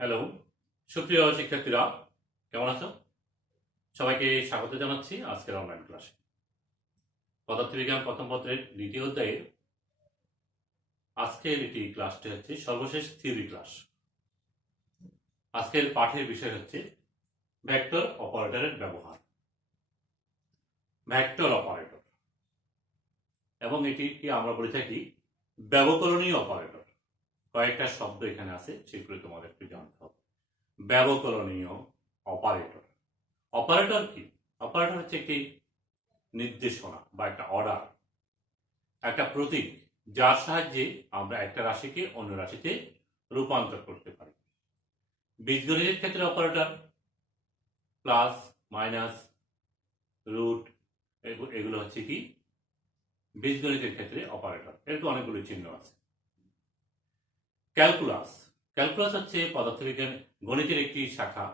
Hello, সুপ্রিয় শিক্ষার্থীরা, কেমন আছো? সবাইকে স্বাগত জানাচ্ছি আজকের অনলাইন ক্লাসে। পদার্থবিজ্ঞান প্রথম পত্রের দ্বিতীয় অধ্যায়ে আজকের এটি ক্লাসটি হচ্ছে সর্বশেষ থিওরি ক্লাস। আজকের পাঠের বিষয় হচ্ছে ভেক্টর অপারেটরের ব্যবহার। ভেক্টর অপারেটর এবং এটিকে আমরা বলে থাকি ব্যবকলনীয় অপারেটর। কয়েকটা শব্দ এখানে আছে, সেগুলো তোমাদের একটু জানতে হবে। ব্যবকলনীয় অপারেটর। অপারেটর কি? অপারেটর হচ্ছে একটি নির্দেশনা বা একটা অর্ডার, একটা প্রতীক, যার সাহায্যে আমরা একটা রাশিকে অন্য রাশিতে রূপান্তর করতে পারি। বীজগণিতের ক্ষেত্রে অপারেটর প্লাস, মাইনাস, রুট, এগুলো হচ্ছে কি বীজগণিতের ক্ষেত্রে অপারেটর। এরকম অনেকগুলো চিহ্ন আছে। ক্যালকুলাস। ক্যালকুলাস হচ্ছে পদার্থবিজ্ঞান গণিতের একটি শাখা,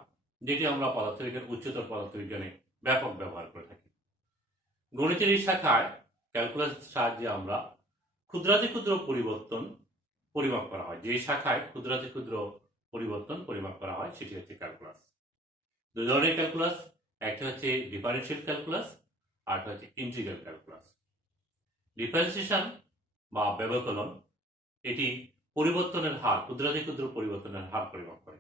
যেটি আমরা পদার্থবিজ্ঞান উচ্চতর পদার্থবিজ্ঞানে ব্যাপক ব্যবহার করে থাকি। গণিতের এই শাখায় ক্যালকুলাসের সাহায্যে আমরা ক্ষুদ্রাতি ক্ষুদ্র পরিবর্তন পরিমাপ করা হয়। যে শাখায় ক্ষুদ্রাতি ক্ষুদ্র পরিবর্তন পরিমাপ করা হয় সেটি হচ্ছে ক্যালকুলাস। দুই ধরনের ক্যালকুলাস, একটা হচ্ছে ডিফারেনশিয়াল ক্যালকুলাস, আর একটা হচ্ছে ইন্টিগ্রাল ক্যালকুলাস। ডিফারেন্সিয়েশন বা ব্যবকলন এটি পরিবর্তনের হার, ক্ষুদ্রাতি ক্ষুদ্র পরিবর্তনের হার পরিমাপ করে।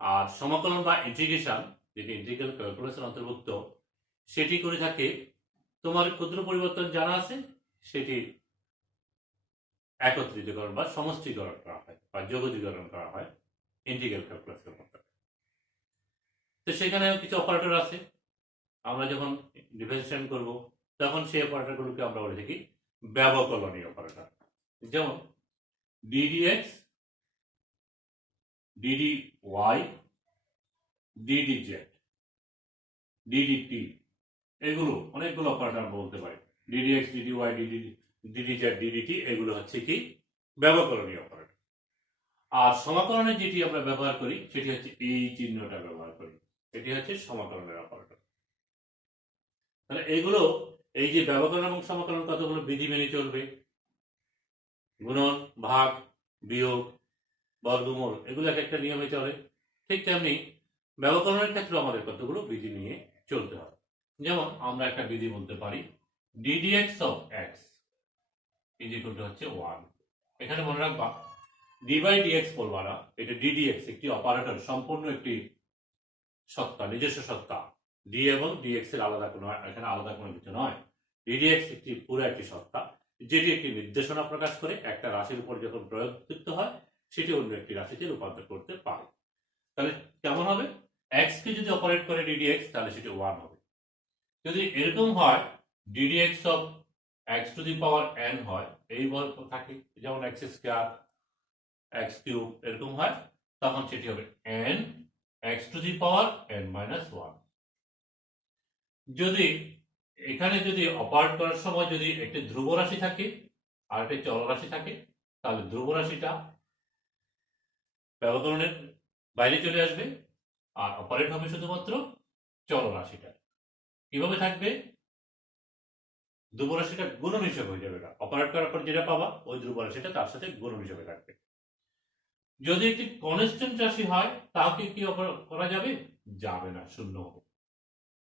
আর সমাকলন বা ইন্টিগ্রেশন, যেটি ইন্টিগ্রাল ক্যালকুলাসের অন্তর্ভুক্ত, সেটি করে থাকে তোমার ক্ষুদ্র পরিবর্তন জানা আছে সেটি একত্রিতকরণ বা সমষ্টিকরণ করা হয় বা যোগজীকরণ করা হয় ইন্টিগ্রাল ক্যালকুলাসের মধ্যে। তো সেখানে কিছু অপারেটর আছে, আমরা যখন ডিফারেন্সিয়েশন করব তখন সেই অপারেটরগুলোকে আমরা বলে থাকি ব্যবকলনীয় অপারেটর। যেমন ডিডিএক্স, ডিডিওয়াই, ডিডিজেড, ডিডিটি, এগুলো অনেকগুলো অপারেটর আমরা বলতে পারি। ডিডিএক্স, ডিডিওয়াই, ডিডিজেড, ডিডিটি, এগুলো হচ্ছে কি ব্যবকলনীয় অপারেটর। আর সমাকলনের যেটি আমরা ব্যবহার করি সেটি হচ্ছে এই চিহ্নটা ব্যবহার করি, এটি হচ্ছে সমাকলনের অপারেটর। তাহলে এগুলো, এই যে ব্যবকলন এবং সমাকলন কতগুলো বিধি মেনে চলবে, গুণন, ভাগ, বিয়োগ, বর্গমূল, এগুলো এক একটা নিয়মে চলে। ঠিক তেমনি ব্যবকলনের ক্ষেত্রে আমাদের কতগুলো বিধি নিয়ে চলতে হবে। যেমন আমরা একটা বিধি বলতে পারি ddx of x is equal to হচ্ছে 1। এখানে মনে রাখবা d by dx বলবা না, এটা ddx একটি অপারেটর, সম্পূর্ণ একটি সত্তা, নিজস্ব সত্তা। d এবং dx এর আলাদা কোনো, এখানে আলাদা কোনো কিছু নয়। ddx একটি পুরো একটি সত্তা, যেটি একটি নির্দেশনা প্রকাশ করে একটা রাশির উপর যখন প্রয়োগযুক্ত হয় সেটি অন্য একটি রাশিতে রূপান্তর করতে পারে। তাহলে কেমন হবে? x কে যদি অপারেট করে ddx তাহলে সেটি 1 হবে। যদি এরকম হয় ddx of x to the power n হয়, এই বল থাকে যেমন x স্কয়ার, x কিউব, এরকম হয়, তখন সেটি হবে n x to the power n minus 1। যদি এখানে যদি অপারেট করার সময় যদি একটি ধ্রুব রাশি থাকে আর একটি চলরাশি থাকে, তাহলে ধ্রুব রাশিটা ব্যবকলনের বাইরে চলে আসবে আর অপারেট হবে শুধুমাত্র চলরাশিটা। কিভাবে থাকবে? ধ্রুব রাশিটা গুণন হিসেবে হয়ে যাবে, অপারেট করার পর যেটা পাবা ওই ধ্রুব রাশিটা তার সাথে গুণন হিসেবে থাকবে। যদি একটি কনস্ট্যান্ট রাশি হয় তাকে কি করা যাবে? যাবে না, শূন্য হবে।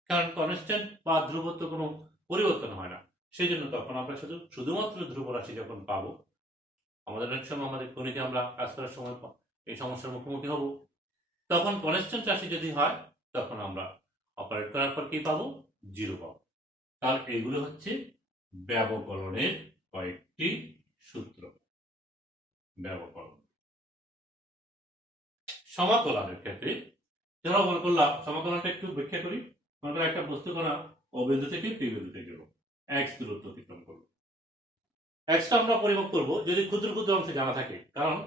কারণ কনস্ট্যান্ট বা ধ্রুব তো কোনো পরিবর্তন হয় না, সেই জন্য তখন আমরা শুধুমাত্র ধ্রুব রাশি যখন পাবো, আমাদের অনেক সময় আমাদের গণিতে আমরা কাজ করার সময় এই সমস্যার মুখোমুখি হব, তখন কনস্ট্যান্ট রাশি যদি হয় তখন আমরা অপারেট করার পর কি পাবো? জিরো পাবো। তাহলে এগুলো হচ্ছে ব্যবকলনের কয়েকটি সূত্র। ব্যবকলন। সমাকলনের ক্ষেত্রে ধরো মনে করলাম, সমাকলনটা একটু ব্যাখ্যা করি। মনে করো একটা বস্তু কণা ও বিন্দু থেকে পি বিন্দুতে গেল, x দূরত্ব অতিক্রম করলো। x টা আমরা পরিমাপ করব যদি ক্ষুদ্র ক্ষুদ্র অংশে জানা থাকে। কারণ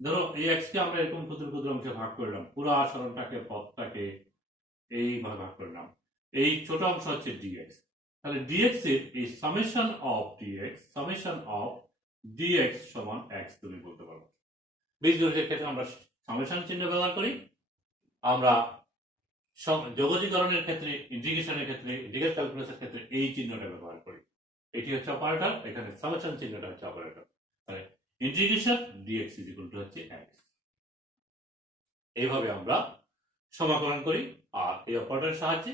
ধরো এই x কে আমরা এরকম ক্ষুদ্র ক্ষুদ্র অংশে ভাগ করলাম, পুরো সরণটাকে, পথটাকে এইভাবে ভাগ করলাম। এই ছোট অংশ হচ্ছে dx। তাহলে dx এর এই সামেশন অফ dx সমান x তুমি বলতে পারবো। বীজগণিতের ক্ষেত্রে আমরা সামেশন চিহ্ন ব্যবহার করি, আমরা যোগজীকরণের ক্ষেত্রে, ইন্টিগ্রেশনের ক্ষেত্রে, ইন্টিগ্রাল ক্যালকুলাসের ক্ষেত্রে এই চিহ্নটা ব্যবহার করি। এটি হচ্ছে অপারেটর, এখানে সামেশন চিহ্নটা হচ্ছে অপারেটর। তাহলে integration dx is equal to হচ্ছে x। এইভাবে আমরা সমাকলন করি, আর এই অপারেটরের সাহায্যে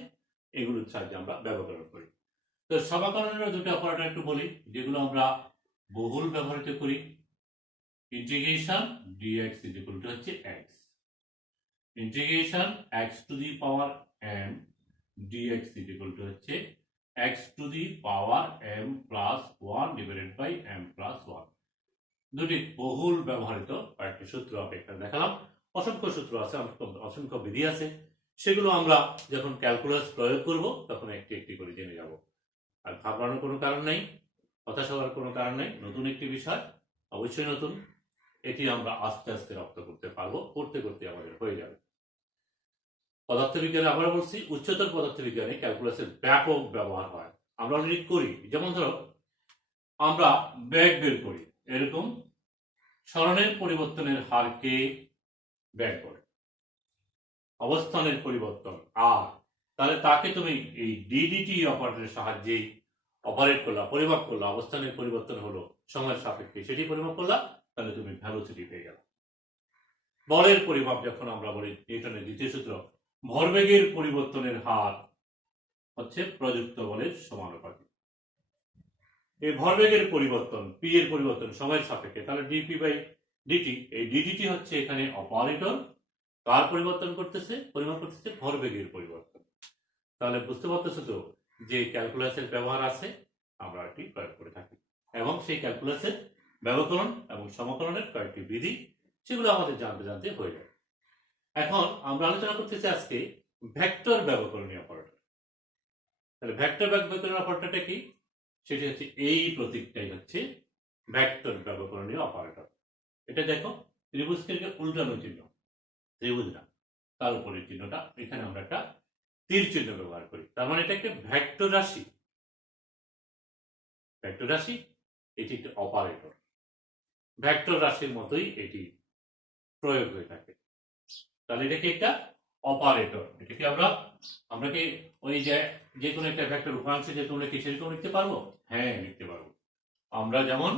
এগুলোর সাহায্যে আমরা ব্যবকরণ করি। তো সমাকলনের দুটো অপারেটর একটু বলি, যেগুলো আমরা বহুল ব্যবহৃত করি। ইন্টিগ্রেশন dx হচ্ছে x, integration x to the power m dx হচ্ছে x to the power m plus 1 divided by m plus 1। দুটি বহুল ব্যবহৃত কয়েকটি সূত্র এখানে দেখালাম। অসংখ্য সূত্র আছে, অসংখ্য বিধি আছে, সেগুলো আমরা যখন ক্যালকুলাস প্রয়োগ করব তখন একটি একটি করে জেনে যাব। আর ঘাবড়ানোর কোনো কারণ নেই, হতাশ হওয়ার কোনো কারণ নেই। নতুন একটি বিষয়, অবশ্যই নতুন, এটি আমরা আস্তে আস্তে রপ্ত করতে পারবো, করতে করতে আমাদের হয়ে যাবে। পদার্থবিজ্ঞানে আবার বলছি, উচ্চতর পদার্থবিজ্ঞানে ক্যালকুলাসের ব্যাপক ব্যবহার হয়। আমরা অলরেডি করি, যেমন ধরো আমরা বেগ বের করি, এরকম সরণের পরিবর্তনের হারকে বেগ করে, অবস্থানের পরিবর্তন আর, তাহলে তাকে তুমি এই ডিডিটি অপারেটরের সাহায্যে অপারেট করলা, পরিমাপ করলা, অবস্থানের পরিবর্তন হলো সময়ের সাপেক্ষে, সেটি পরিমাপ করলা, তাহলে তুমি ভেলোসিটি পেয়ে গেল। বলের পরিমাপ যখন আমরা বলি নিউটনের দ্বিতীয় সূত্র, ভরবেগের পরিবর্তনের হার হচ্ছে প্রযুক্ত বলের সমানুপাতিক। এই ভরবেগের পরিবর্তন, পি এর পরিবর্তন সময়ের সাপেক্ষে, তাহলে ডিপি বাই ডিটি, এই ডিডিটি হচ্ছে এখানে অপারেটর, কার পরিবর্তন করতেছে, পরিমাপ করতেছে ভরবেগের পরিবর্তন। তাহলে বুঝতে পারতেছো তো যে ক্যালকুলাসের ব্যবহার আছে, আমরা এটি প্রয়োগ করে থাকি, এবং সেই ক্যালকুলাসের ব্যবকরণ এবং সমাকলনের কয়েকটি বিধি, সেগুলো আমাদের জানতে জানতে হয়ে যায়। এখন আমরা আলোচনা করতেছি আজকে ভেক্টর ব্যবকরণীয় অপারেটর। তাহলে ভেক্টর ব্যবকরণীয় অপারেটরটা কি? সেটি হচ্ছে এই প্রতীকটাই হচ্ছে ভেক্টর ব্যবকরণীয় অপারেটর। এটা দেখো, ত্রিভুজকে উল্টানো চিহ্ন, ত্রিভুজ না, তার উপরের চিহ্নটা, এখানে আমরা একটা তীর চিহ্ন ব্যবহার করি, তার মানে এটা একটা ভেক্টর রাশি। ভেক্টর রাশি, এটি একটি অপারেটর, ভেক্টর রাশির মতোই এটি প্রয়োগ হয়ে থাকে। তাহলে এটা কি একটা অপারেটর। এটাকে আমরা কি ওই যে কোনো একটা ভেক্টর উপাংশ যে তোমরা কি সেরকম লিখতে পারবো? হ্যাঁ, লিখতে পারবো। আমরা যেমন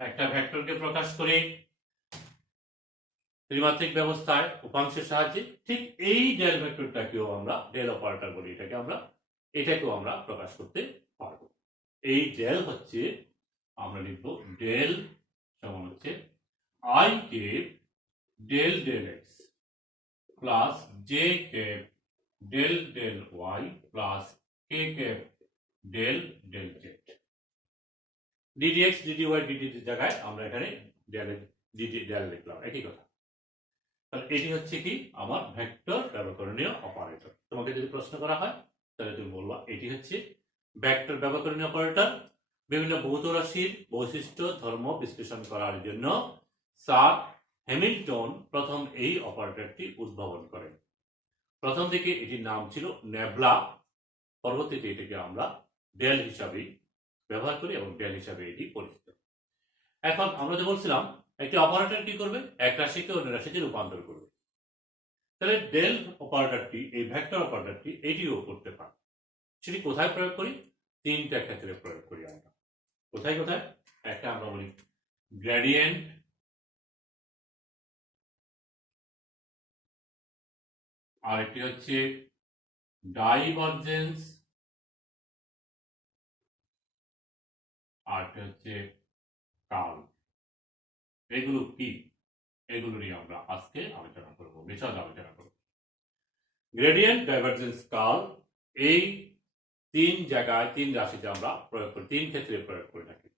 একটা ভেক্টরকে প্রকাশ করি ত্রিমাত্রিক ব্যবস্থায় উপাংশের সাহায্যে, ঠিক এই ডেল ভেক্টরটাকেও আমরা ডেল অপারেটর বলি, এটাকেও আমরা প্রকাশ করতে পারবো। এই ডেল হচ্ছে, আমরা লিখব ডেল সমান হচ্ছে I cap del del x plus J cap del del Y plus K cap del del Z. D D X D D Y ডিডিটির জায়গায় আমরা এখানে ডেল লিখলাম, একই কথা। তাহলে এটি হচ্ছে কি আমার ভেক্টর ব্যবকরণীয় অপারেটর। তোমাকে যদি প্রশ্ন করা হয় তাহলে তুমি বলবা এটি হচ্ছে ভেক্টর ব্যবকরণীয় অপারেটর। বিভিন্ন ভৌত রাশির বৈশিষ্ট্য ধর্ম বিশ্লেষণ করার জন্য স্যার হ্যামিল্টন প্রথম এই অপারেটরটি উদ্ভাবন করেন। প্রথম দিকে এটির নাম ছিল নেবলা, পরবর্তীতে এটিকে আমরা ডেল হিসাবে ব্যবহার করি এবং ডেল হিসাবে এটি পরিচিত। এখন আমরা যে বলছিলাম একটি অপারেটর কি করবে, এক রাশিকে অন্য রাশিতে রূপান্তর করবে। তাহলে ডেল অপারেটরটি, এই ভেক্টর অপারেটরটি এটিও করতে পারে। সেটি কোথায় প্রয়োগ করি? তিনটা ক্ষেত্রে প্রয়োগ করি আমরা। কোথায় কোথায়? একটা আমরা বলি গ্রেডিয়েন্ট, আরেকটি হচ্ছে ডাইভারজেন্স, আরেকটি হচ্ছে কার্ল। এগুলো কি? এগুলো নিয়ে আমরা আজকে আলোচনা করব, বিশদ আলোচনা করব। গ্রেডিয়েন্ট, ডাইভারজেন্স, কার্ল, এই তিন জায়গায়, তিন রাশিতে আমরা প্রয়োগ করি, তিন ক্ষেত্রে প্রয়োগ করে থাকি।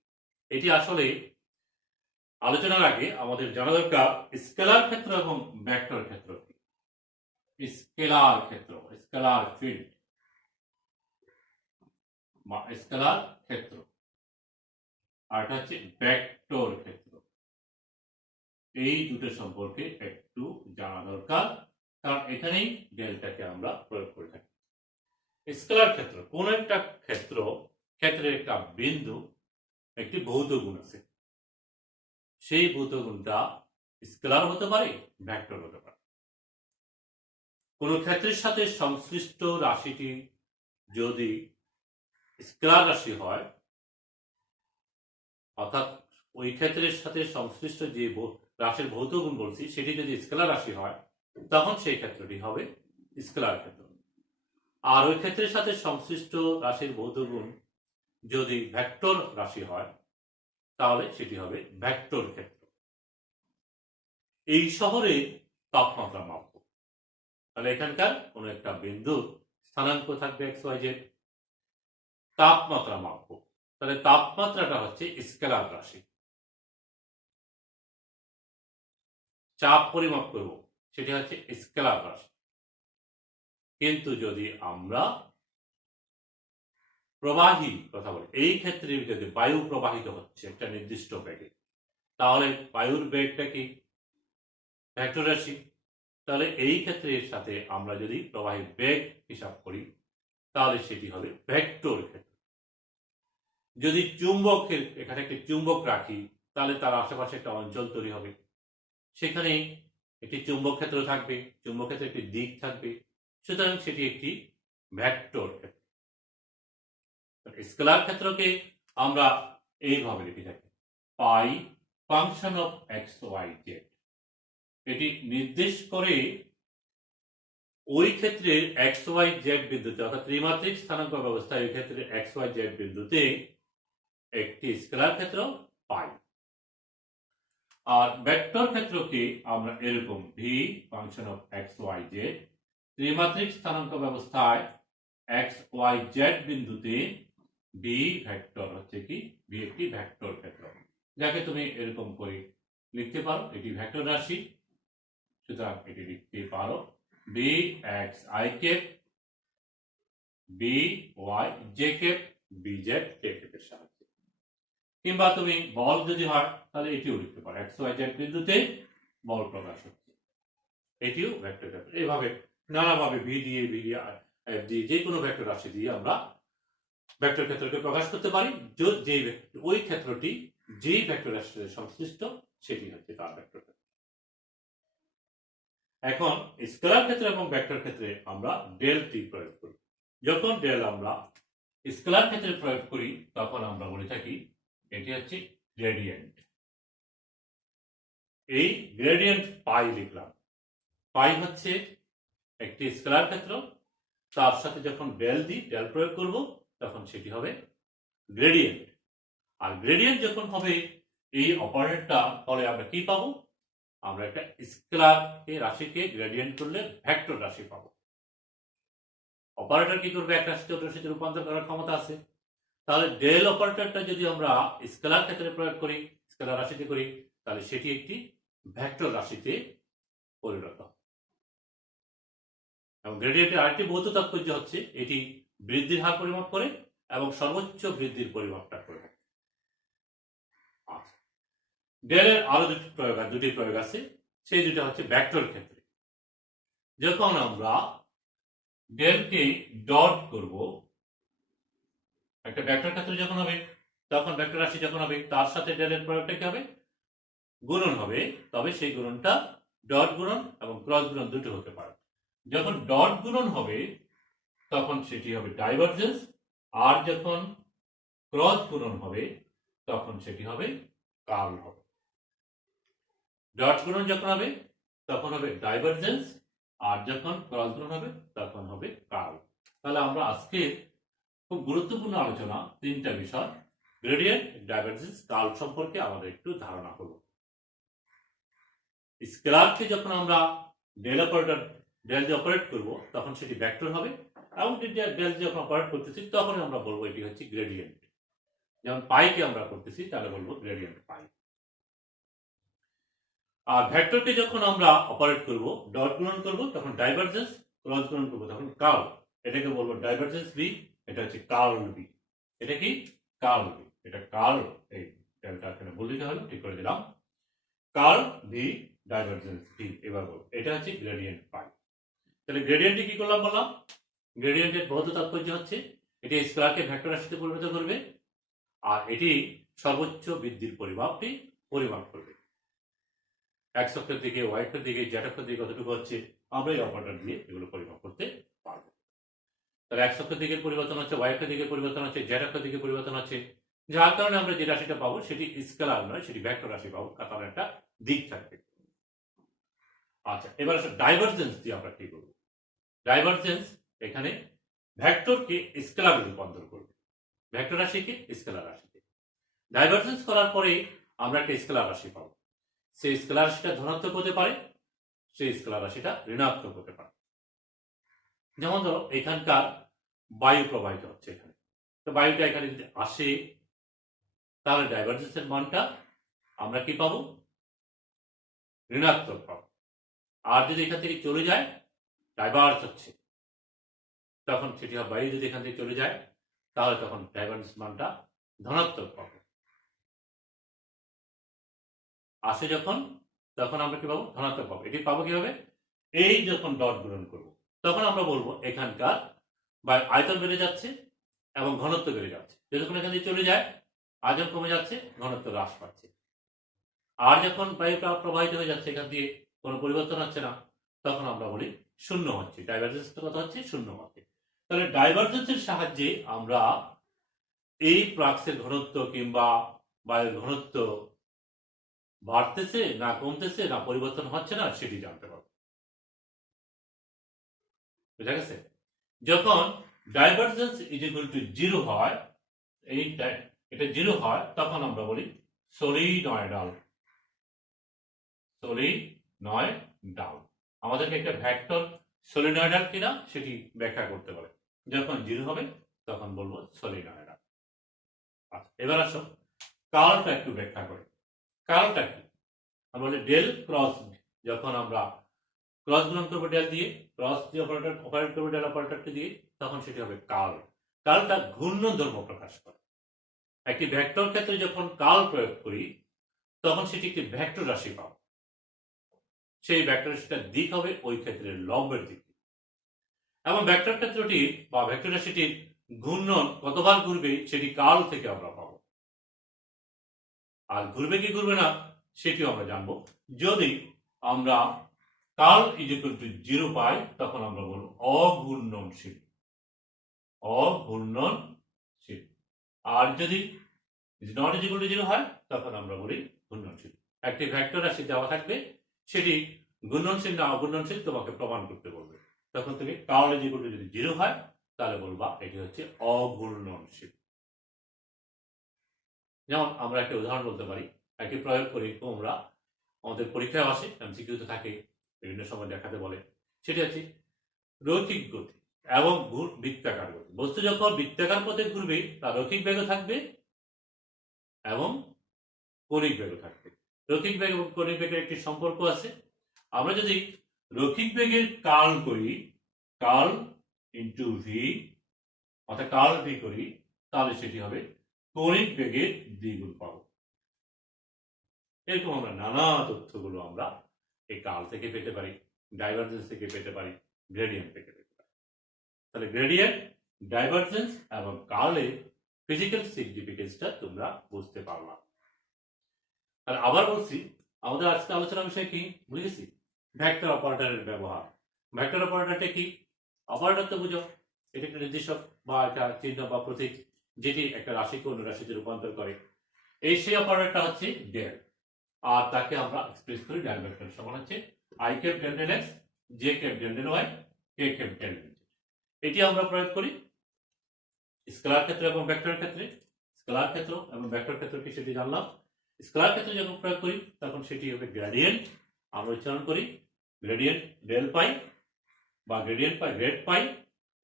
এটি আসলে আলোচনার আগে আমাদের জানা দরকার স্কেলার ক্ষেত্র এবং ভেক্টর ক্ষেত্র কি। স্কেলার ক্ষেত্র, স্কেলার ফিল্ড বা স্কেলার ক্ষেত্র, আর এটা হচ্ছে ভেক্টর ক্ষেত্র। এই দুটো সম্পর্কে একটু জানা দরকার, কারণ এখানেই ডেলটাকে আমরা প্রয়োগ করে থাকি। স্কেলার ক্ষেত্র, কোন একটা ক্ষেত্রের একটা বিন্দু একটি ভৌত গুণ আছে, সেই ভৌত গুণটা স্কেলার হতে পারে, ভেক্টর হতে পারে। কোন ক্ষেত্রের সাথে সংশ্লিষ্ট রাশিটি যদি স্কেলার রাশি হয়, অর্থাৎ ওই ক্ষেত্রের সাথে সংশ্লিষ্ট যে রাশির ভৌত গুণ বলছি সেটি যদি স্কেলার রাশি হয়, তখন সেই ক্ষেত্রটি হবে স্কেলার ক্ষেত্র। আর ওই ক্ষেত্রের সাথে সংশ্লিষ্ট রাশির ভৌত গুণ যদি ভেক্টর রাশি হয় তাহলে সেটি হবে ভেক্টর ক্ষেত্র। এই শহরে তাপমাত্রা মাপব, তাহলে এখানকার কোন একটা বিন্দুর স্থানাঙ্ক থাকবে এক্স ওয়াই জেড, তাপমাত্রা মাপব, তাহলে তাপমাত্রাটা হচ্ছে স্কেলার রাশি। চাপ পরিমাপ করব, সেটি হচ্ছে স্কেলার রাশি। কিন্তু যদি আমরা প্রবাহী কথা বলি, এই ক্ষেত্রে যদি বায়ু প্রবাহিত হচ্ছে একটা নির্দিষ্ট বেগে, তাহলে বায়ুর বেগটা কি ভেক্টর রাশি। তাহলে এই ক্ষেত্রের সাথে আমরা যদি প্রবাহীর বেগ হিসাব করি তাহলে সেটি হবে ভেক্টর ক্ষেত্র। যদি চুম্বকের এখানে একটি চুম্বক রাখি তাহলে তার আশেপাশে একটা অঞ্চল তৈরি হবে, সেখানে একটি চুম্বক ক্ষেত্র থাকবে, চুম্বক ক্ষেত্রে একটি দিক থাকবে, সুতরাং সেটি একটি ভেক্টর ক্ষেত্র। স্কেলার ক্ষেত্রকে আমরা এইভাবে লিখে থাকি, pi function of X Y Z. এটি নির্দেশ করে ওই ক্ষেত্রে এক্স ওয়াই জেড বিন্দুতে, অর্থাৎ ত্রিমাত্রিক স্থানাঙ্ক ব্যবস্থায় ওই ক্ষেত্রে এক্স ওয়াই জেড বিন্দুতে একটি স্কেলার ক্ষেত্র পাই। আর ভেক্টর ক্ষেত্রকে আমরা এরকম V function of X Y Z, ত্রিমাত্রিক স্থানাঙ্ক ব্যবস্থায় এক্স ওয়াই জেড বিন্দুতে ভি ভেক্টর হচ্ছে কি, ভি একটি ভেক্টর ক্ষেত্র, যাকে তুমি এরকম করে লিখতে পারো, এটি ভেক্টর রাশি, সুতরাং এটি লিখতে পারো B X I cap B Y J cap B Z K কেপের সাহায্যে। কিংবা তুমি বল যদি হয় তাহলে এটিও লিখতে পারো, এক্স ওয়াই জেড বিন্দুতে বল প্রকাশ হচ্ছে, এটিও ভেক্টর ক্ষেত্র। এইভাবে নানাভাবে ভি দিয়ে এফ দিয়ে যে কোনো ভেক্টর রাশি দিয়ে আমরা ভেক্টর ক্ষেত্রকে প্রকাশ করতে পারি। যে ওই ক্ষেত্রটি যেই ভেক্টর রাশির সাথে সংশ্লিষ্ট সেটি হচ্ছে তার ভেক্টর ক্ষেত্র। এখন স্কেলার ক্ষেত্র এবং ভেক্টর ক্ষেত্রে আমরা ডেল টি প্রয়োগ করি। যখন ডেল আমরা স্কেলার ক্ষেত্রে প্রয়োগ করি তখন আমরা বলে থাকি এটি হচ্ছে গ্রেডিয়েন্ট। এই গ্রেডিয়েন্ট পাই লিখলাম, পাই হচ্ছে একটি স্কেলার ক্ষেত্র, তার সাথে যখন ডেল দিই, ডেল প্রয়োগ করব, তখন সেটি হবে গ্রেডিয়েন্ট। আর গ্রেডিয়েন্ট যখন হবে এই অপারেটরটা, ফলে আমরা কি পাবো, আমরা একটা স্কেলার রাশিকে গ্রেডিয়েন্ট করলে ভেক্টর রাশি পাবো। অপারেটর কি করবে, এক রাশিতে অন্য রাশিতে রূপান্তর করার ক্ষমতা আছে। তাহলে ডেল অপারেটরটা যদি আমরা স্কেলার ক্ষেত্রে প্রয়োগ করি, স্কেলার রাশিতে করি, তাহলে সেটি একটি ভেক্টর রাশিতে পরিণত হয়। এবং গ্রেডিয়েন্টের আরেকটি ভৌত তাৎপর্য হচ্ছে এটি বৃদ্ধির হার পরিমাপ করে এবং সর্বোচ্চ বৃদ্ধির পরিমাপটা করে। ডেলের আরো দুটি প্রয়োগ আছে, সেই দুটো হচ্ছে ভেক্টর ক্ষেত্রে। যখন আমরা ডেলকে ডট করব, একটা ভেক্টর ক্ষেত্র যখন হবে, তখন ভেক্টর রাশি যখন হবে তার সাথে ডেলের প্রয়োগটা কি হবে, গুণন হবে, তবে সেই গুণনটা ডট গুণন এবং ক্রস গুণন দুটো হতে পারে। যখন ডট গুণন হবে তখন সেটি হবে ডাইভারজেন্স, আর যখন ক্রস গুণন হবে তখন সেটি হবে কার্ল হবে। ডট গুণন যখন হবে তখন হবে ডাইভারজেন্স, আর যখন ক্রস গুণন হবে তখন হবে কার্ল। তাহলে আমরা আজকে খুব গুরুত্বপূর্ণ আলোচনা, তিনটা বিষয়, গ্রেডিয়েন্ট, ডাইভারজেন্স, কার্ল সম্পর্কে আমাদের একটু ধারণা করব। স্কেলারকে যখন আমরা ডেল দিয়ে অপারেট করব তখন সেটি ভেক্টর হবে, এবং ডেল যখন অপারেট করতেছি তখন আমরা বলবো এটি হচ্ছে গ্রেডিয়েন্ট। যেমন পাইকে আমরা করতেছি তাহলে বলবো গ্রেডিয়েন্ট পাই। আর ভেক্টরকে যখন আমরা অপারেট করব, ডট গুণন করব, তখন ডাইভারজেন্স, ক্রস গুণন করব তখন কার্ল। এটাকে বলবো ডাইভারজেন্স বি, এটা হচ্ছে কার্ল বি। এটা কি কার্ল বি, এটা কার্ল, এই ডেলটা এখানে বলে দিতে হলো, ঠিক করে দিলাম, কার্ল বি ডাইভারজেন্স বি। এবার বলবো এটা হচ্ছে গ্রেডিয়েন্ট পাই। তাহলে গ্রেডিয়েন্টে কি করলাম বললাম, গ্রেডিয়েন্টের ভৌত তাৎপর্য হচ্ছে এটি স্কেলারকে ভেক্টর রাশিতে পরিণত করবে, আর এটি সর্বোচ্চ বৃদ্ধির পরিমাপটি পরিমাপ করবে। এক্স অক্ষের দিকে, ওয়াই অক্ষের দিকে, জেড অক্ষের দিকে কতটুকু হচ্ছে আমরা এই অপারেটর দিয়ে এগুলো পরিমাপ করতে পারবো। তাহলে এক্স অক্ষের দিকে পরিবর্তন হচ্ছে, ওয়াই অক্ষের দিকে পরিবর্তন হচ্ছে, জেড অক্ষের দিকে পরিবর্তন হচ্ছে, যার কারণে আমরা যে রাশিটা পাবো সেটি স্কেলার নয়, সেটি ভেক্টর রাশি পাবো, কারণ একটা দিক থাকবে। আচ্ছা, এবার আসলে ডাইভারজেন্স দিয়ে আমরা কি করব? ডাইভারজেন্স এখানে ভেক্টরকে স্কেলারে রূপান্তর করবে। ভেক্টর রাশিকে স্কেলার রাশিতে। ডাইভারজেন্স করার পরে আমরা একটা স্কেলার রাশি পাবো। সেই স্কেলার রাশিটা ধনাত্মক হতে পারে, সেই স্কেলার রাশিটা ঋণাত্মক হতে পারে। যেমন ধরো এখানকার বায়ু প্রবাহিত হচ্ছে এখানে, তো বায়ুটা এখানে যদি আসে তাহলে ডাইভারজেন্সের মানটা আমরা কি পাবো? ঋণাত্মক পাবো। আর যদি এখান থেকে চলে যায়, ডাইভার্জ হচ্ছে, তখন সেটি হবে বায়ু যদি এখান থেকে চলে যায় তাহলে তখন ডাইভারজেন্স মানটা ধনাত্মক পাবো। আসে যখন, তখন আমরা কি পাবো? ধনাত্মক পাবো। এটি পাবো কিভাবে? এই যখন ডট গুণন করব তখন আমরা বলবো এখানকার আয়তন বেড়ে যাচ্ছে এবং ঘনত্ব বেড়ে যাচ্ছে। যখন এখান থেকে চলে যায় আয়তন কমে যাচ্ছে, ঘনত্ব হ্রাস পাচ্ছে। আর যখন বায়ুটা প্রবাহিত হয়ে যাচ্ছে এখান দিয়ে কোনো পরিবর্তন হচ্ছে না, তখন আমরা বলি শূন্য হচ্ছে। ডাইভারজেন্সের কথা হচ্ছে শূন্য হচ্ছে। তাহলে ডাইভারজেন্সের সাহায্যে আমরা এই ফ্লাক্সের ঘনত্ব কিংবা বায়ুর ঘনত্ব বাড়তেছে না কমতেছে না পরিবর্তন হচ্ছে না সেটি জানতে পারবো। বুঝা গেছে? যখন ডাইভারজেন্স ইজ ইকুয়াল টু 0 হয়, এটা 0 হয়, তখন আমরা বলি সলিনয়েডাল। সলিনয়েডাল আমাদেরকে একটা ভেক্টর সলিনয়েডাল কিনা সেটি ব্যাখ্যা করতে পারে। যখন 0 হবে তখন বলবো সলিনয়েডাল। আচ্ছা, এবার আসো কার্লটা একটু ব্যাখ্যা করি। কার্লটা কি? আমরা বলি ডেল ক্রস, যখন আমরা ক্রস গুণন করবো ডেল দিয়ে, ক্রস দিয়ে অপারেট করবো ডেল অপারেটরকে দিয়ে, তখন সেটি হবে কার্ল। কার্লটা ঘূর্ণন ধর্ম প্রকাশ করে। একটি ভেক্টর ক্ষেত্রে যখন কার্ল প্রয়োগ করি তখন সেটি একটি ভেক্টর রাশি পাবো। সেই ভেক্টর রাশিটার দিক হবে ওই ক্ষেত্রের লম্বের দিক, এবং ভেক্টর ক্ষেত্রটি বা ভেক্টর রাশিটির ঘূর্ণন কতবার ঘুরবে সেটি কার্ল থেকে আমরা পাবো। আর ঘুরবে কি ঘুরবে না সেটিও আমরা জানবো। যদি আমরা কার্ল ইজ ইকুয়াল টু 0 পাই তখন আমরা বলবো অঘূর্ণনশীল। অঘূর্ণনশীল। আর যদি নট ইজ ইকুয়াল টু 0 হয় তখন আমরা বলি ঘূর্ণনশীল। একটি ভেক্টর রাশি দেওয়া থাকবে, সেটি ঘূর্ণনশীল না অঘূর্ণনশীল তোমাকে প্রমাণ করতে বলবে। তখন তুমি কার্ল ইজ ইকুয়াল টু যদি 0 হয় তাহলে বলবা এটি হচ্ছে অঘূর্ণনশীল। যেমন আমরা একটা উদাহরণ বলতে পারি, একটি প্রয়োগ করি তোমরা আমাদের পরীক্ষায় আসে, এমসিকিউতে থাকে, বিভিন্ন সময় দেখাতে বলে। সেটি হচ্ছে রৈখিক গতি এবং বৃত্তাকার গতি। বস্তু যখন বৃত্তাকার পথে ঘুরবে তার রৈখিক বেগও থাকবে এবং কৌণিক বেগও থাকবে। রৈখিক বেগ এবং কৌণিক বেগের একটি সম্পর্ক আছে। আমরা যদি রৈখিক বেগের কার্ল করি, কার্ল ইন্টু ভি, অর্থাৎ কার্ল ভি করি, তাহলে সেটি হবে কৌণিক বেগের দ্বিগুণ পাবো। এরকম আমরা নানা তথ্যগুলো আমরা এই কার্ল থেকে পেতে পারি, ডাইভারজেন্স থেকে পেতে পারি, গ্রেডিয়েন্ট থেকে পেতে পারি। তাহলে গ্রেডিয়েন্ট, ডাইভারজেন্স এবং কার্লের ফিজিক্যাল সিগনিফিকেন্সটা তোমরা বুঝতে পারলাম। আর আবার বলছি, আমাদের আজকে আলোচনার বিষয় কি ভুলে গেছি? ভেক্টর অপারেটরের ব্যবহার। ভেক্টর অপারেটরটা কি? অপারেটর তো বুঝো, এটা একটা নির্দেশক বা একটা চিহ্ন বা প্রতীক যেটি একটা রাশিকে অন্য রাশিতে রূপান্তর করে। এই সেই অপারেটরটা হচ্ছে ডেল, আর তাকে আমরা এক্সপ্রেস করি ডেল ভেক্টর সমান হচ্ছে i cap del del x, j cap del del y, k cap del del. এটি আমরা প্রয়োগ করি স্কেলার ক্ষেত্র এবং ভেক্টর ক্ষেত্রে। স্কেলার ক্ষেত্র এবং ভেক্টর ক্ষেত্র কি সেটি জানলাম। স্কেলার ক্ষেত্রে যখন প্রয়োগ করি তখন সেটি হবে গ্রেডিয়েন্ট, আমরা উচ্চারণ করি গ্রেডিয়েন্ট ডেল পাই বা গ্রেডিয়েন্ট পাই গ্রেড পাই।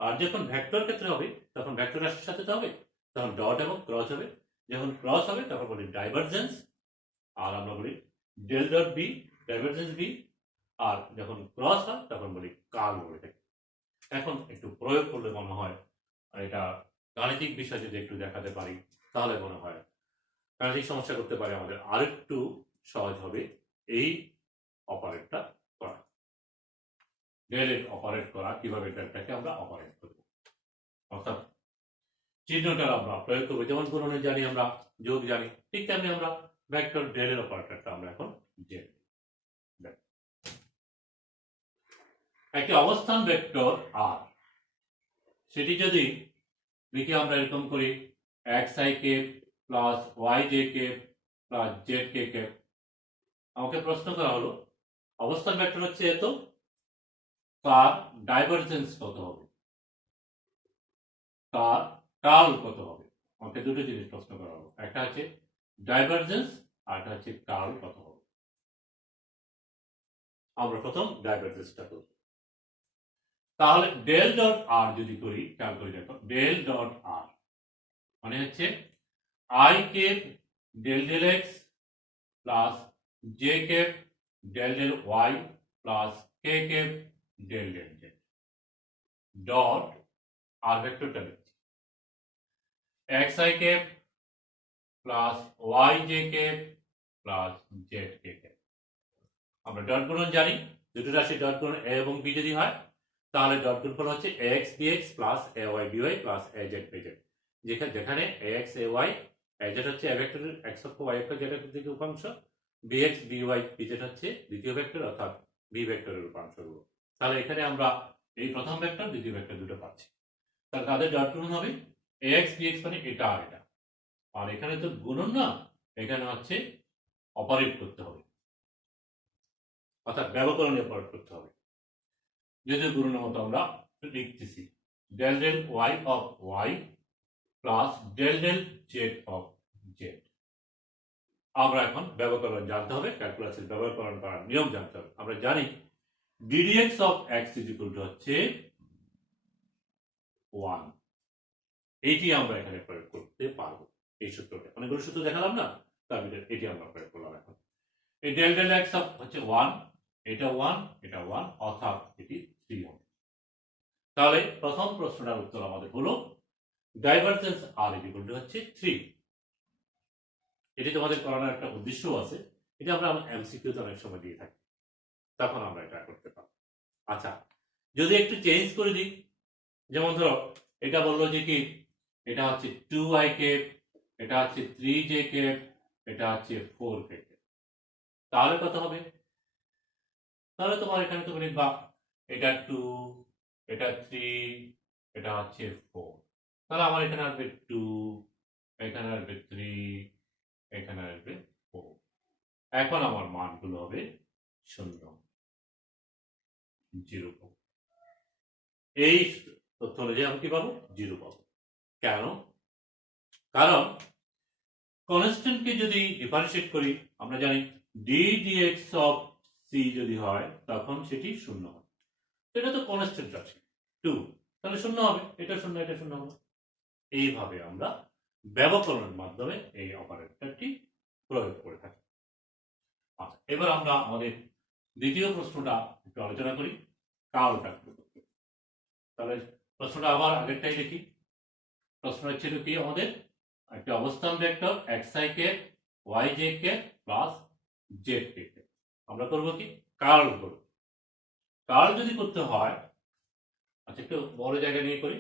আর যখন ভেক্টর ক্ষেত্রে হবে তখন ভেক্টর রাশির সাথে তো হবে, তখন ডট এবং ক্রস হবে। যখন ক্রস হবে তখন বলি ডাইভারজেন্স, আর আমরা বলি del dot B, divergence B. আর যখন ক্রস হয় তখন বলি কার্ল বলে থাকি। এখন একটু প্রয়োগ করলে মনে হয় এটা গাণিতিক বিষয় যদি একটু দেখাতে পারি তাহলে মনে হয় গাণিতিক সমস্যা করতে পারে আমাদের আরেকটু সহজ হবে এই অপারেটটা করা। ডেলের অপারেট করা কিভাবে ডেলটাকে আমরা অপারেট করব, অর্থাৎ চিহ্নটার আমরা প্রয়োগ করবো। যেমন গুণনে জানি আমরা, যোগ জানি, ঠিক তেমনি আমরা ভেক্টর ডেলের অপারেটরটা আমরা এখন জেনে। একটি অবস্থান ভেক্টর আর, সেটি যদি লিখি আমরা এরকম করি X I K plus Y J K plus Z K K. আমাকে প্রশ্ন করা হলো অবস্থান ভেক্টর হচ্ছে এত, তার ডাইভারজেন্স কত হবে, তার কার্ল কত হবে। আমাকে দুটো জিনিস প্রশ্ন করা হবে, একটা হচ্ছে ডাইভারজেন্স আর একটা হচ্ছে কার্ল কত হবে। আমরা প্রথম ডাইভারজেন্সটা করব। তাহলে ডেল ডট আর যদি করি, খেয়াল করে দেখো, ডেল ডট আর মানে হচ্ছে I cap del del x plus J cap del del Y plus K cap del del Z dot R ভেক্টরটা লিখছি X I cap plus Y J cap plus Z K cap. আমরা dot গুণন জানি, দুটো রাশি dot গুণন এ এবং B যদি হয় তাহলে ডট গুণফল হচ্ছে X D X plus A Y D Y plus A Z B Z. যেখানে A X A Y A Z হচ্ছে এ ভেক্টরের এক্স অক্ষ ওয়াই অক্ষ জেড অক্ষের দিকে উপাংশ, b x b y b z হচ্ছে দ্বিতীয় ভেক্টর অর্থাৎ বি ভেক্টরের উপাংশগুলো। তাহলে এখানে আমরা এই প্রথম ভেক্টর দ্বিতীয় ভেক্টর দুটো পাচ্ছি। তাহলে তাদের ডট গুণন হবে এ এক্স বি এক্স মানে এটা আর এটা, আর এখানে তো গুণন না, এখানে হচ্ছে অপারেট করতে হবে, অর্থাৎ ব্যবকরণে অপারেট করতে হবে। যদি গুণনের মতো আমরা লিখতেছি del del Y of y plus del del z of z. আমরা এখন ব্যবকরণ জানতে হবে, ক্যালকুলাসের ব্যবকরণ করার নিয়ম জানতে হবে। আমরা জানি ddx of x is equal to হচ্ছে 1। এইটি আমরা এখানে প্রয়োগ করতে পারবো। এই সূত্রটা অনেকগুলো সূত্র দেখালাম না, তার ভিতরে এটি আমরা প্রয়োগ করলাম। এখন এই ডেল ডেল এক্স হচ্ছে 1, এটা 1 এটা 1 অর্থাৎ এটি 3 হবে। তাহলে প্রথম প্রশ্নটার উত্তর আমাদের হলো divergence r is equal to হচ্ছে 3। এটি তোমাদের করানোর একটা উদ্দেশ্য আছে, এটা আমরা এমসিকিউ তে অনেক সময় দিয়ে থাকি, তখন আমরা এটা করতে পারবো। আচ্ছা, যদি একটু চেঞ্জ করে দিই, যেমন ধরো এটা বললো যে কি এটা হচ্ছে 2i কেপ, এটা হচ্ছে 3j কেপ, এটা হচ্ছে 4k কেপ, তাহলে কত হবে? তাহলে তোমার এখানে তুমি লিখবা এটা 2, এটা 3, এটা হচ্ছে 4। তাহলে আমার এখানে আসবে 2, এখানে আসবে 3, এখানে আসবে 4। এখন আমার মানগুলো হবে 0, 0। এই তথ্য অনুযায়ী আমি কি পাবো? 0 পাবো। কেন? কারণ কনস্ট্যান্টকে যদি ডিফারেন্সিয়েট করি, আমরা জানি ডি ডিএক্স অফ সি যদি হয় তখন সেটি 0 হবে। এটা তো কনস্ট্যান্ট আছে 2, তাহলে 0 হবে, এটা 0 এটা 0 হবে। এইভাবে আমরা ব্যবকরণের মাধ্যমে এই অপারেটরটি প্রয়োগ করে থাকি। আচ্ছা, এবার আমরা আমাদের দ্বিতীয় প্রশ্নটা একটু আলোচনা করি, কার্লটা। তাহলে প্রশ্নটা আবার আগেরটাই দেখি। প্রশ্ন ছিল কি আমাদের একটা অবস্থান ভেক্টর xi কে yj কে প্লাস z কে, আমরা করব কি কার্ল করব। কার্ল যদি করতে হয়, আচ্ছা একটু বড় জায়গা নিয়ে করি,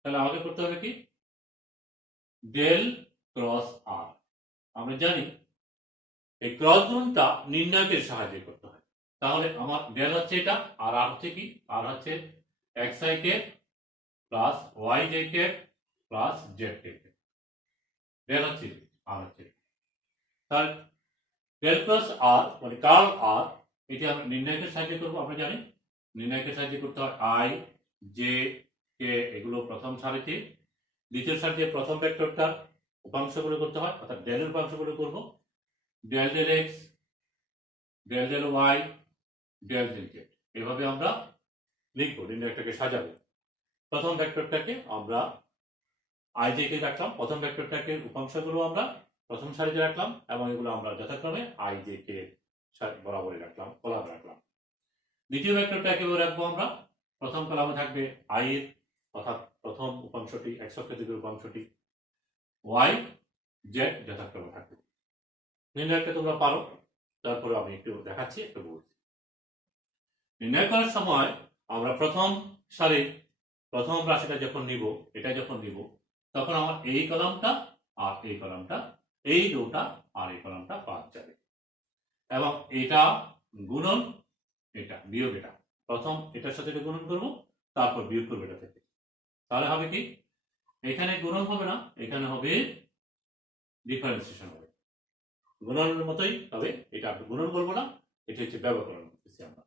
তাহলে আমাকে করতে হবে কি ডেল ক্রস আর। আমরা জানি এই ক্রস গুণটা নির্ণায়কের সাহায্যে করতে হয়। তাহলে আমার ডেল হচ্ছে এটা, আর আর হচ্ছে কি, আর হচ্ছে xi k plus yj k plus z কে, ডেল হচ্ছে আর হচ্ছে। তাহলে ডেল ক্রস আর মানে কার্ল আর, এটি আমরা নির্ণায়কের সাহায্যে করবো। আমরা জানি নির্ণায়কের সাহায্যে করতে হয় আই জে কে, এগুলো প্রথম সারিতে, দ্বিতীয় সারিতে প্রথম ভেক্টরটার উপাংশগুলো করতে হয়, অর্থাৎ ডেলের উপাংশগুলো করব, del del x del del y del del z. এভাবে আমরা লিখবো, নির্ণায়কটাকে সাজাবো। প্রথম ভেক্টরটাকে আমরা আই জে কে রাখলাম, প্রথম ভেক্টরটাকে উপাংশগুলো আমরা প্রথম সারিতে রাখলাম এবং এগুলো আমরা যথাক্রমে আই জে কে বরাবরই রাখলাম, কলাম রাখলাম। দ্বিতীয় ভেক্টরটাকে রাখবো আমরা, প্রথম কলামে থাকবে আই এর অর্থাৎ প্রথম উপাংশটি এক্স অক্ষের দিকের উপাংশটি, ওয়াই জেড যথাক্রমে থাকবে। নির্ণয়টা তোমরা পারো, তারপরে আমি একটু দেখাচ্ছি, একটু বলছি। নির্ণয় করার সময় আমরা প্রথম সারির প্রথম রাশিটা যখন নিব, এটা যখন নিব, তখন আমার এই কলামটা আর এই কলামটা, এই রোটা আর এই কলামটা বাদ যাবে এবং এটা গুণন এটা বিয়োগ এটা, প্রথম এটার সাথে এটা গুণন করব, তারপর বিয়োগ করবো এটা থেকে। তাহলে হবে কি এখানে গুণন হবে না, এখানে হবে ডিফারেন্সিয়েশন হবে। গুণনের মতোই, তবে এটা আমরা গুণন বলবো না, এটা হচ্ছে ব্যবকলন করতেছি আমরা।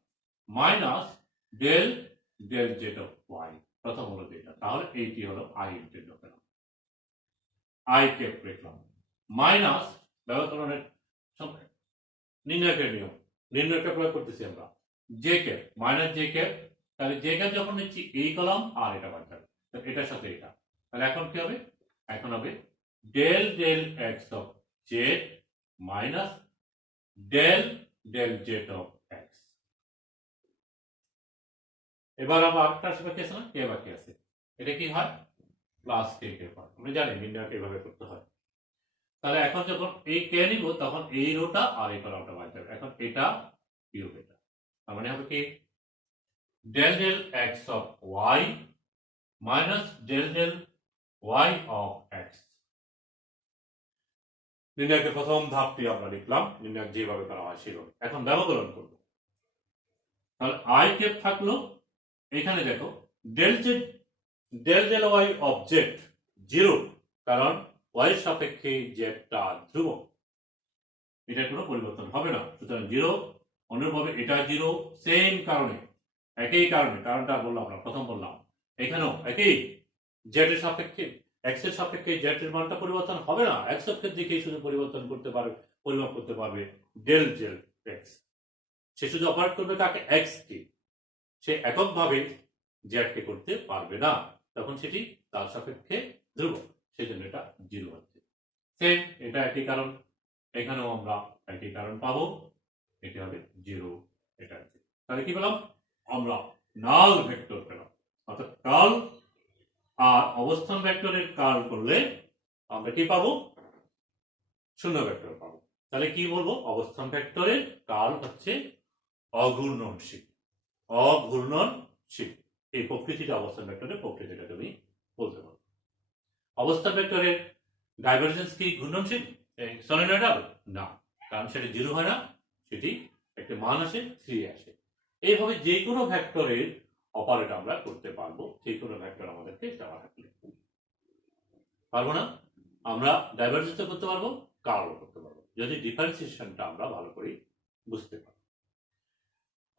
Minus del del z of y, প্রথম হলো যেটা, তাহলে এইটি হলো আই ইন্টু পেলাম, আই ক্যাপ লিখলাম, মাইনাস ব্যবকলনের নির্ণয়কের নিয়ম, নির্ণয়টা প্রয়োগ করতেছি আমরা, j cap minus j cap, তাহলে জে ক্যাপ যখন নিচ্ছি এই কলাম আর এটা বাদ যাবে, এটার সাথে এটা, তাহলে এখন কি হবে, এখন হবে del del x of z minus del del z of x. এবার আবার আরেকটা আসবে কি আছে না, কে বাকি আছে, এটা কি হয় প্লাস কে কে হয়, আমরা জানি নির্ণয় এইভাবে করতে হয়। তাহলে এখন যখন এই কে নিব তখন এই রোটা আর এই কলামটা বাদ যাবে, এখন এটা বিয়োগ এটা, তার মানে হবে কি del del x of Y minus del del Y of X. নির্ণয়কের প্রথম ধাপটি আমরা লিখলাম, নির্ণয় যেভাবে করা হয় সেভাবে। এখন ব্যবকলন করব, তাহলে আই ক্যাপ থাকলো, এখানে দেখো del z del del Y of z zero, কারণ ওয়াই এর সাপেক্ষে জেডটা ধ্রুবক, এটা কোনো পরিবর্তন হবে না, সুতরাং জিরো। অনুরূপভাবে এটা জিরো, সেম কারণে, একই কারণে, কারণটা বললাম আমরা প্রথম বললাম, এখানেও একই, জেড এর সাপেক্ষে এক্স এর সাপেক্ষে জেড এর মানটা পরিবর্তন হবে না, এক্স অক্ষের দিকেই শুধু পরিবর্তন করতে পারবে, পরিমাপ করতে পারবে ডেল জেড এক্স, সে শুধু অপারেট করবে কাকে, এক্স কে, সে এককভাবে জেড কে করতে পারবে না, তখন সেটি তার সাপেক্ষে ধ্রুবক, সেই জন্য এটা জিরো হচ্ছে। সেম এটা একই কারণ, এখানেও আমরা একই কারণ পাবো, এটা হবে জিরো, এটা আছে। তাহলে কি পেলাম আমরা, নাল ভেক্টর পেলাম, অর্থাৎ কার্ল আর অবস্থান ভেক্টরের কার্ল করলে আমরা কি পাবো, শূন্য ভেক্টর পাবো। তাহলে কি বলবো, অবস্থান ভেক্টরের কার্ল হচ্ছে অঘূর্ণনশীল, অঘূর্ণনশীল, এই প্রকৃতিটা অবস্থান ভেক্টরের প্রকৃতিটা তুমি বলতে পারো। অবস্থান ভেক্টরের ডাইভারজেন্স কি ঘূর্ণনশীল, সলিনয়েডাল না, কারণ সেটা জিরো হয় না, সেটি একটা মান আসে 3 আসে। এইভাবে যে কোনো ভেক্টরের অপারেট আমরা করতে পারবো, যে কোনো ভেক্টর আমাদেরকে দেওয়া থাকলে, পারবো না আমরা ডাইভারজেন্স করতে পারবো, কার্লও করতে পারবো, যদি ডিফারেন্সিয়েশনটা আমরা ভালো করে বুঝতে পারি।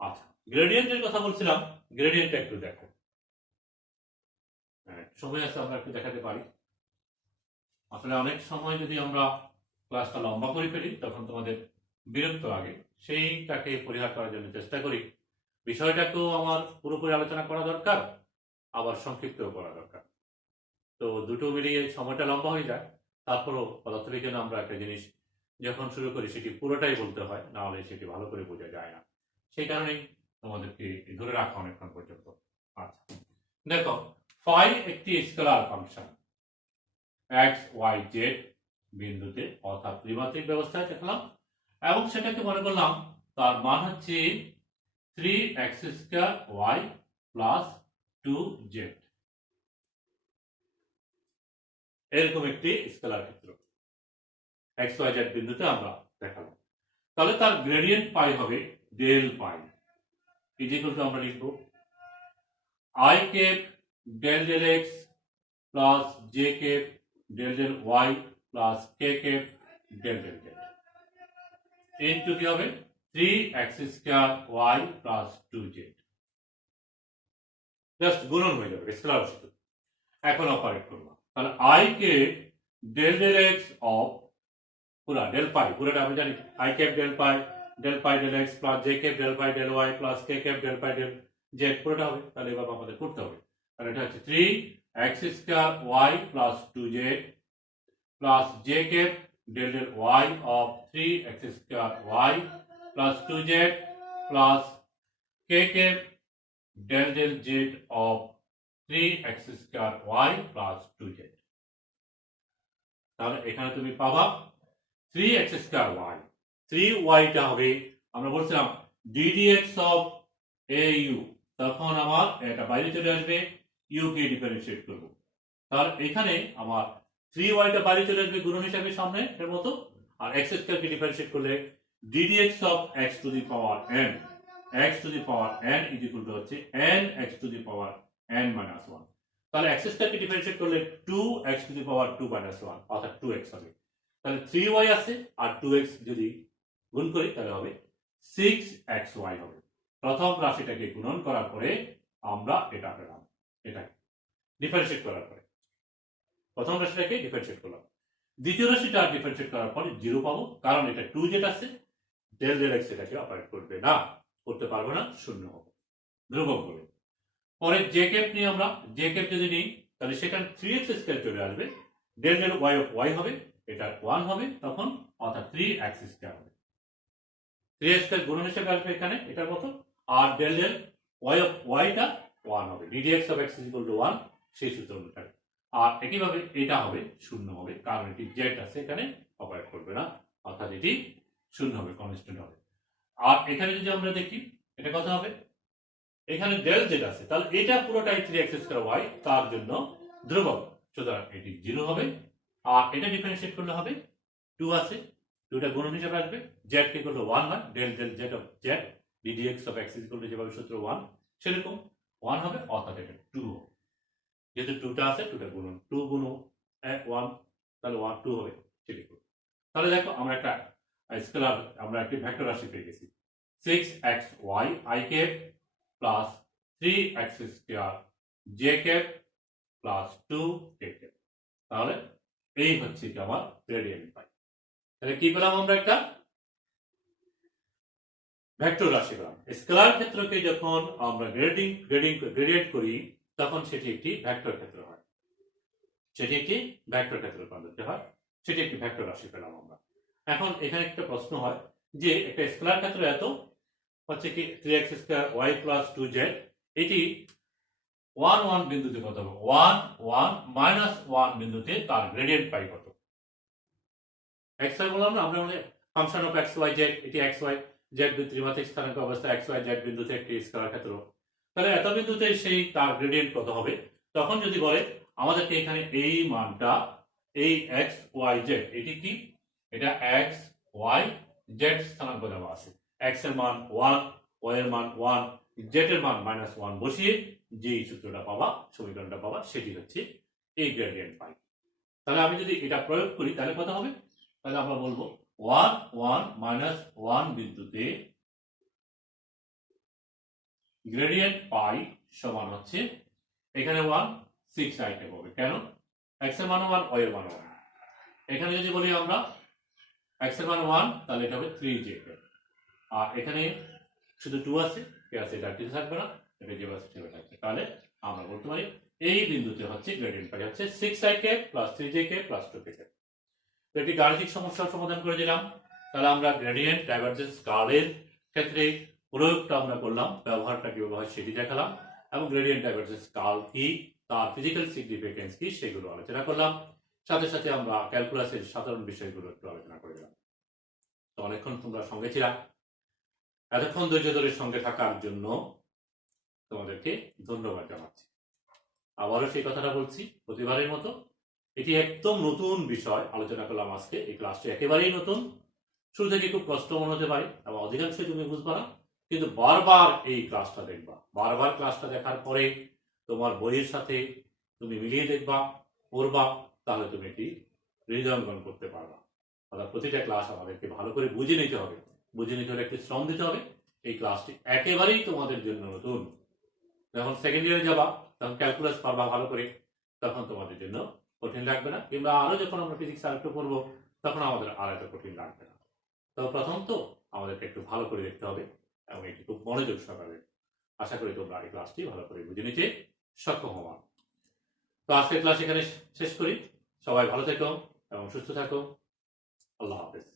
আচ্ছা, গ্রেডিয়েন্টের কথা বলছিলাম, গ্রেডিয়েন্টটা একটু দেখো, সময় আছে আমরা একটু দেখাতে পারি। আসলে অনেক সময় যদি আমরা ক্লাসটা লম্বা করে ফেলি তখন তোমাদের বিরক্ত লাগে, সেইটাকে পরিহার করার জন্য চেষ্টা করি, বিষয়টাকেও আমার পুরোপুরি আলোচনা করা দরকার, আবার সংক্ষিপ্তও করা দরকার, তো দুটো মিলিয়ে সময়টা লম্বা হয়ে যায়। তারপরও পদার্থবিজ্ঞানে আমরা একটা জিনিস যখন শুরু করি সেটি পুরোটাই বলতে হয়, না হলে সেটি ভালো করে বোঝা যায় না, সেই কারণেই তোমাদেরকে ধরে রাখা অনেকক্ষণ পর্যন্ত। আচ্ছা দেখো, ফাই একটি scalar function, x Y Z বিন্দুতে অর্থাৎ ত্রিমাত্রিক ব্যবস্থায় দেখলাম, এবং সেটাকে মনে করলাম তার মান হচ্ছে 3x² প্লাস 2z, এরকম একটি স্কেলার ক্ষেত্র এক্স ওয়াই জেড বিন্দুতে আমরা দেখালাম। তাহলে তার গ্রেডিয়েন্ট পাই হবে ডেল পাই, ইজিক্যাল টু আমরা লিখব i cap del del x plus j cap del del Y plus k cap del del z into কি হবে 3x² প্লাস 2z, জাস্ট গুণন হয়ে যাবে স্কেলার সূত্র। এখন অপারেট করব, তাহলে i k del del x of পুরা ডেল পাই, পুরোটা আমি জানি i cap del phi del x plus j cap del phi del Y plus k cap del phi del z, পুরোটা হবে। তাহলে এবার আমাদের করতে হবে, তাহলে এটা হচ্ছে 3x² plus 2z plus j cap del del Y of 3x² plus 2z plus k cap del del z of 3x² plus 2z। তাহলে এখানে তুমি পাবা 3x², 3y-টা হবে, আমরা বলছিলাম ddx অফ au, তখন আমার এটা বাইরে চলে আসবে, u কে ডিফারেন্সিয়েট করব, তাহলে এখানে আমার 3y-টা বাইরে চলে আসবে গুণন হিসাবে সামনে এর মতো, আর x² কে ডিফারেন্সিয়েট করলে ddx of x to the power n, x to the power n is equal to হচ্ছে n x to the power n minus 1, তাহলে x² কে ডিফারেন্সিয়েট করলে 2x to the power 2 minus 1 অর্থাৎ 2x হবে। তাহলে 3y আছে আর 2x যদি গুণ করি তাহলে হবে 6xy হবে। প্রথম রাশিটাকে গুণন করার পরে আমরা এটা পেলাম, এটাকে ডিফারেন্সিয়েট করার পরে প্রথম রাশিটাকে ডিফারেন্সিয়েট করলাম, দ্বিতীয় রাশিটা ডিফারেন্সিয়েট করার পরে 0 পাবো, কারণ এটা 2z আছে, ডেল ডেল x এটাকে অপারেট করবে না, করতে পারবে না, শূন্য হবে, ধ্রুবক হবে। পরে জে ক্যাপ নিয়ে আমরা, জে ক্যাপ যদি নিই তাহলে সেখানে 3x স্কয়ার চলে আসবে, del del y of y হবে, এটা 1 হবে তখন, অর্থাৎ 3x স্কয়ার হবে, 3x স্কয়ার গুণন হিসেবে আসবে এখানে এটার মতো, আর del del y of y টা 1 হবে, ddx অফ x 1 সেই সূত্র অনুসারে। আর একইভাবে এটা হবে শূন্য হবে, কারণ এটি জেড আছে এখানে, অপারেট করবে না, অর্থাৎ এটি শূন্য হবে, কনস্ট্যান্ট হবে। আর এখানে যদি আমরা দেখি এটা কত হবে, এখানে ডেল জেড আছে, তাহলে এটা পুরোটাই 3x স্কয়ার y, তার জন্য ধ্রুবক, সুতরাং এটি 0 হবে। আর এটা ডিফারেন্সিয়েট করলে হবে 2 আছে, 2টা গুণন হিসেবে আসবে, জেড কে করলে 1 হয়, del del z of z ddx of x যেভাবে সূত্র 1 সেরকম 1 হবে, অর্থাৎ এটা 2 হবে। যেহেতু 2টা আছে 2টা গুণন, 2 গুণ 1 তাহলে 1 2 হবে, ঠিক আছে। তাহলে দেখো আমরা একটা স্কেলার, আমরা একটি ভেক্টর রাশি পেয়ে গেছি, 6xy i cap plus 3x square j cap plus 2k cap. তাহলে এই হচ্ছে কি আমার গ্রেডিয়েন্ট পাই। তাহলে কি পেলাম আমরা, একটা ভেক্টর রাশি পেলাম। স্কেলার ক্ষেত্রকে যখন আমরা গ্রেডিয়েন্ট করি তখন সেটি একটি ভেক্টর ক্ষেত্র হয়, সেটি একটি ভেক্টর ক্ষেত্রে রূপান্তরিত হয়, সেটি একটি ভেক্টর রাশি পেলাম আমরা। এখন এখানে একটা প্রশ্ন হয় যে একটা স্কেলার ক্ষেত্র এত হচ্ছে কি 3x square y plus 2z, এটি 1 1 বিন্দুতে কত হবে, 1 1 মাইনাস 1 বিন্দুতে তার গ্রেডিয়েন্ট পাই কত। x y বললাম না আমরা, function of x y z, এটি x y z ত্রিমাত্রিক স্থানাঙ্ক অবস্থা x y z বিন্দুতে একটি স্কেলার ক্ষেত্র, তাহলে এত বিন্দুতে সেই তার গ্রেডিয়েন্ট কত হবে। তখন যদি বলে আমাদেরকে এখানে এই মানটা, এই x y z, এটি কি, এটা x y z স্থানাঙ্ক দেওয়া আছে, x এর মান 1, y এর মান 1, z এর মান -1 বসিয়ে যে সূত্রটা পাবা, সমীকরণটা পাবা, সেটি হচ্ছে এই গ্রেডিয়েন্ট পাই। তাহলে আমি যদি এটা প্রয়োগ করি তাহলে কত হবে, তাহলে আমরা বলবো 1 1 -1 বিন্দুতে গ্রেডিয়েন্ট পাই সমান হচ্ছে, এখানে 1 6 i ক্যাপ হবে, কেন, x এর মান 1, y এর মান 1। এখানে যদি বলি আমরা x এর মান 1 তাহলে এটা হবে 3j ক্যাপ, আর এখানে শুধু 2 আছে, কে আছে, এটা কিছু থাকবে না, এটা যে আছে সেটা থাকবে। তাহলে আমরা বলতে পারি এই বিন্দুতে হচ্ছে গ্রেডিয়েন্ট পাই হচ্ছে 6i cap plus 3j cap plus 2k cap. তো এটি গাণিতিক সমস্যার সমাধান করে দিলাম। তাহলে আমরা গ্রেডিয়েন্ট ডাইভারজেন্স কার্লের ক্ষেত্রে প্রয়োগটা আমরা করলাম, ব্যবহারটা কিভাবে হয় সেটি দেখালাম, এবং গ্রেডিয়েন্ট ডাইভারজেন্স কার্ল কি, তার ফিজিক্যাল সিগনিফিকেন্স কি, সেগুলো আলোচনা করলাম। সাথে সাথে আমরা ক্যালকুলাসের সাধারণ বিষয়গুলো একটু আলোচনা করে দিলাম। তো অনেকক্ষণ তোমরা সঙ্গে ছিলাম, এতক্ষণ ধৈর্য ধরে সঙ্গে থাকার জন্য তোমাদেরকে ধন্যবাদ জানাচ্ছি। আবারও সেই কথাটা বলছি প্রতিবারের মতো, এটি একদম নতুন বিষয় আলোচনা করলাম আজকে, এই ক্লাসটি একেবারেই নতুন, শুরু থেকে খুব কষ্ট মনে হতে পারে এবং অধিকাংশই তুমি বুঝবা না, কিন্তু বারবার এই ক্লাসটা দেখবা, বারবার ক্লাসটা দেখার পরে তোমার বইয়ের সাথে তুমি মিলিয়ে দেখবা, পড়বা, তাহলে তুমি এটি হৃদয়ঙ্গম করতে পারবা। অর্থাৎ প্রতিটা ক্লাস আমাদেরকে ভালো করে বুঝে নিতে হবে, বুঝে নিতে হলে একটু শ্রম দিতে হবে। এই ক্লাসটি একেবারেই তোমাদের জন্য নতুন, যখন সেকেন্ড ইয়ারে যাবা তখন ক্যালকুলাস পারবা ভালো করে, তখন তোমাদের জন্য কঠিন লাগবে না, কিংবা আরো যখন আমরা ফিজিক্স আর একটু পড়বো তখন আমাদের আর এত কঠিন লাগবে না। তো প্রথম তো আমাদেরকে একটু ভালো করে দেখতে হবে এবং একটু খুব মনোযোগ সহকারে। আশা করি তোমরা এই ক্লাসটি ভালো করে বুঝে নিতে সক্ষম হবা। তো আজকের ক্লাস এখানে শেষ করি, সবাই ভালো থেকো এবং সুস্থ থাকো, আল্লাহ হাফেজ।